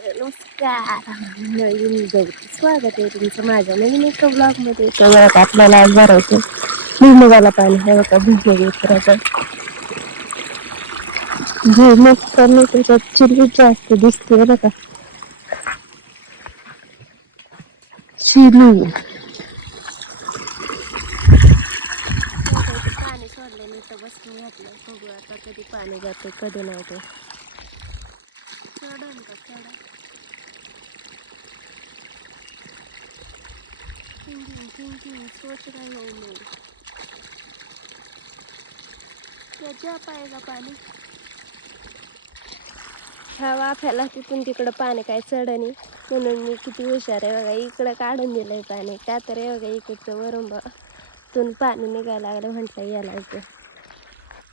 नमस्कार, नवीन स्वागत आहे तुमचं माझ्या नवीन एका ब्लॉग मध्ये. तेव्हा आपल्याला आज भरायचं भुईमुगाला पाणी हवं का भुईमुग उतरायचं. भुईमुग कमी त्याच्यात चिरवी जास्त दिसते बरं का. चिरू पाणी सोडले मी तर बसून घातलं. बघू आता कधी पाणी जाते कधी नाही ते. चढन का चढा थिंकिंग सोच रही हूँ मैं. क्या पाएगा पाणी. ह्या वाफ्याला तिथून तिकडं पाणी काय चढणी म्हणून मी किती हुशार आहे बघा. इकडं काढून दिलंय पाणी त्या तर आहे बघा. इकडचं वरून पाणी निघायला लागलं. म्हटलं याला इथं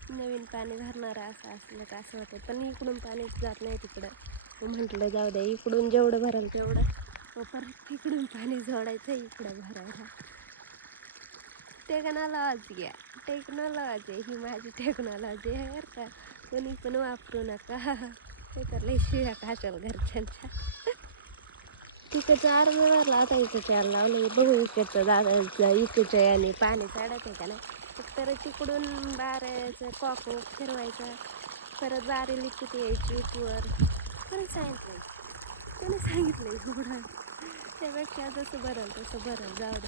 नवीन पाणी भरणार असं असलं का असं होतं. पण इकडून पाणी जात नाही तिकडं. म्हटलं जाऊ द्या इकडून जेवढं भरेल तेवढं मग परत तिकडून पाणी जोडायचं इकडं भरायला. टेक्नॉलॉजी ही माझी टेक्नॉलॉजी आहे बरं का. कोणी पण वापरू नका. ते तर लई शिव्या खाशाल घरच्यांच्या. तिकडचा अर्ज भरला आता इकडे यायला लावलं. बघू इकडचं दादा इकडच्या याने पाणी चढत आहे का नाही. तर तिकडून बाऱ्याचं कॉक फिरवायचा परत बारी लिखित यायची वर. कोणी सांगितलं कोणी सांगितलं पुढं. त्यापेक्षा जसं भरल तसं भरल जाऊ दे.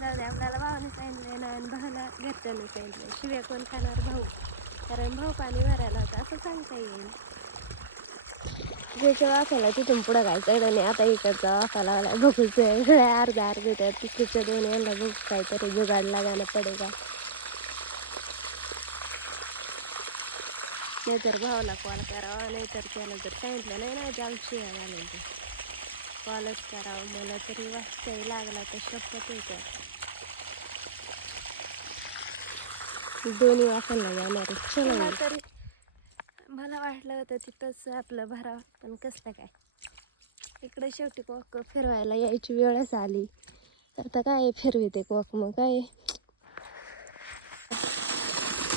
जाऊ दे आपल्याला भावाने सांगितलं ना आणि भावाला घरच्यांनी सांगितलं. शिव्या कोण खाणार भाऊ. कारण भाऊ पाणी भरायला होता असं सांगता येईल. ज्याच्या वाफाला तिथून पुढं काय चढ नाही. आता इकडचा वाफा लावला बघूच अर्धा त्या तिकडच्या दोन यांना बघू काहीतरी जुगाड लागायला पडेल. नाहीतर भावाला कॉल करावा. नाहीतर त्याला जर सांगितलं नाही ना जाऊ शिव्या घालून ते कॉलच करावं. मला तरी वाचताही लागला तर शपथ येते. दोन्ही वाफांना जाणार चला तरी. मला वाटलं होतं तिथंच आपलं भरावं पण कसलं काय इकडे शेवटी कॉक फिरवायला यायची वेळच आली. आता काय फिरविते कॉक मग काय.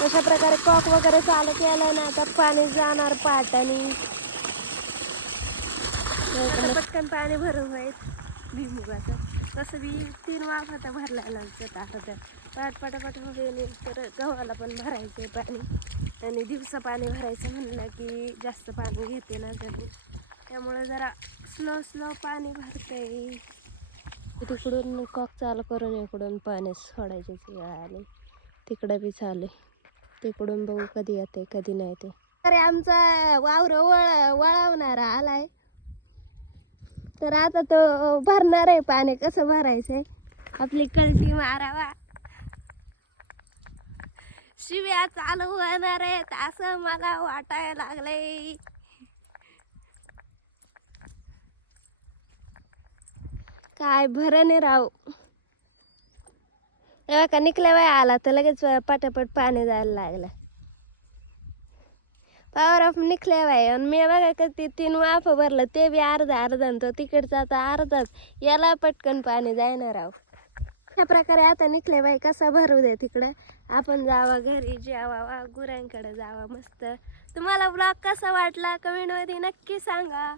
अशा प्रकारे कॉक वगैरे चालू केलं ना तर पाणी जाणार पाटाने. पटकन पाणी भरून व्हायचं भुईमुगाचं. तसं बी 3 वाफ आता भरलेला अर्ध्या पटापट वगैरे. तर गव्हाला पण भरायचं पाणी आणि दिवसा पाणी भरायचं म्हणलं की जास्त पाणी घेते ना जमीन. त्यामुळे जरा स्लो पाणी भरते. तिकडून कॉक चालू करून इकडून पाणी सोडायची वेळ आली. तिकडं बी चालू तिकडून बघू कधी येते कधी नाही ते. अरे आमचा वावर वळवणारा आलाय. तर आता तो भरणार आहे पाणी. कसं भरायचंय आपली कल्टी मारावा. शिव्या चालू होणार आहेत असं मला वाटायला लागलंय. काय भरणे राव. का निकल्या बाय आला तर लगेच पटापट पाणी जायला लागलं. पावर ऑफ निघल्या बाय. आणि मी बघा कधी 3 वाफ भरलं ते बी अर्धा तो तिकडचा आता अर्धाच. याला पटकन पाणी जायणार राव. अशा प्रकारे आता निघले बाई. कसा भरू दे तिकडं. आपण जावा घरी जेवा गुरांकडे जावा मस्त. तुम्हाला ब्लॉग कसा वाटला कमेंट मध्ये नक्की सांगा.